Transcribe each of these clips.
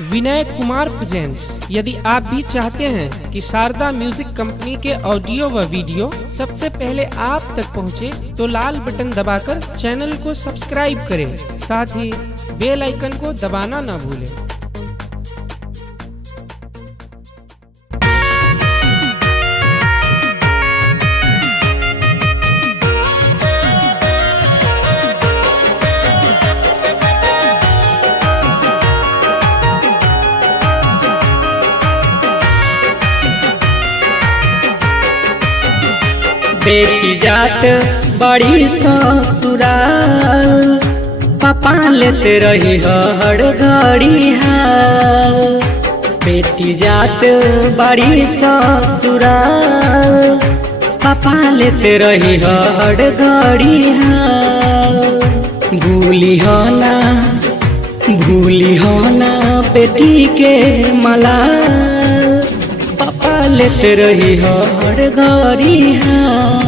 Vinay Kumar presents. यदि आप भी चाहते हैं कि शारदा म्यूजिक कंपनी के ऑडियो व वीडियो सबसे पहले आप तक पहुंचे, तो लाल बटन दबाकर चैनल को सब्सक्राइब करें, साथ ही बेल आइकन को दबाना न भूलें। बेटी जात बड़ी ससुराल, पापा लेते रही हर घड़ी हाल। बेटी जात बड़ी ससुराल, पापा लेते रही हर घड़ी हाल। भूली हो ना बेटी के मलाल, पापा लेते रही हर घड़ी हाल।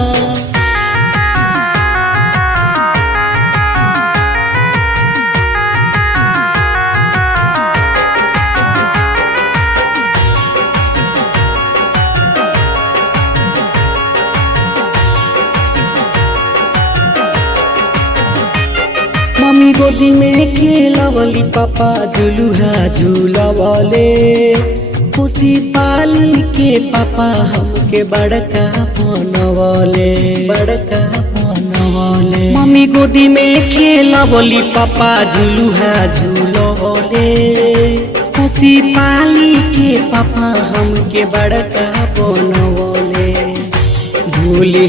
मम्मी गोदी में खेलवली, पापा झुलुहा झूलवले। खुशी पाली के पापा हमके बड़का बनवले। मम्मी गोदी में खेलवली, पापा झुलुहा झूलवले। खुशी पाली के पापा हमके बड़का बनवले। भूली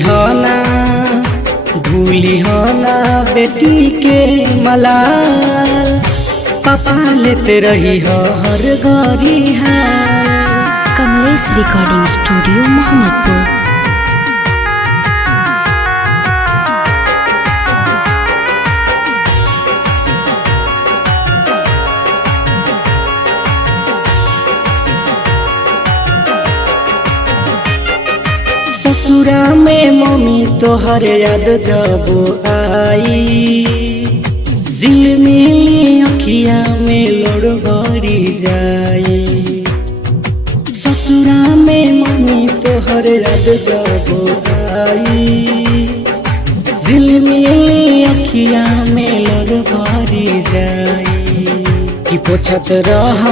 हो ना बेटी के मलाल, पापा लेते रही हर घड़ी हाल। Kamlesh recording studio Mohammadpur. ससुरा में मम्मी तोहर याद जब आई, झिलमिली अखिया में लोड़ भरी जाई। ससुरा में मम्मी तोहर याद जब आई, झिलमिली अखिया में लोड़ भरी जाई। कि पोछत रह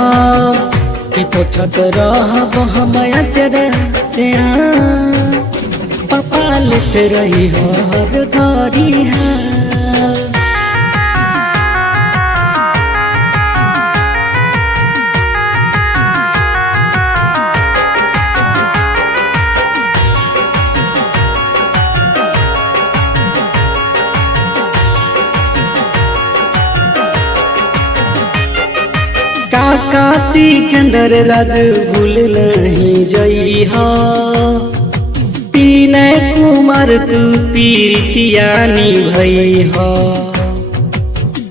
हमया चरा से पापा लेते रही हर घड़ी हाल। काका सिकंदर राज भूल नहीं जई हा। विनय कुमार तू पीरितिया निभई हो।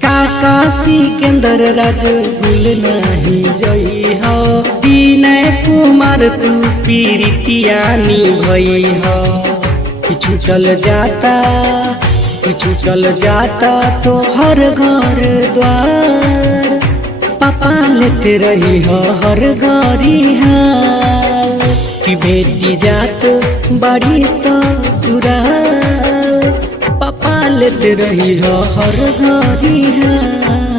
काका सिकंदर राज भूल नहीं जई हो। विनय कुमार तू पीरितिया निभई हो। पिछु चल जाता तो हर घर द्वार, पापा लेते रही हर घड़ी हाल। कि बेटी जात बड़ी ससुराल, पापा लेते रही हर घड़ी हाल।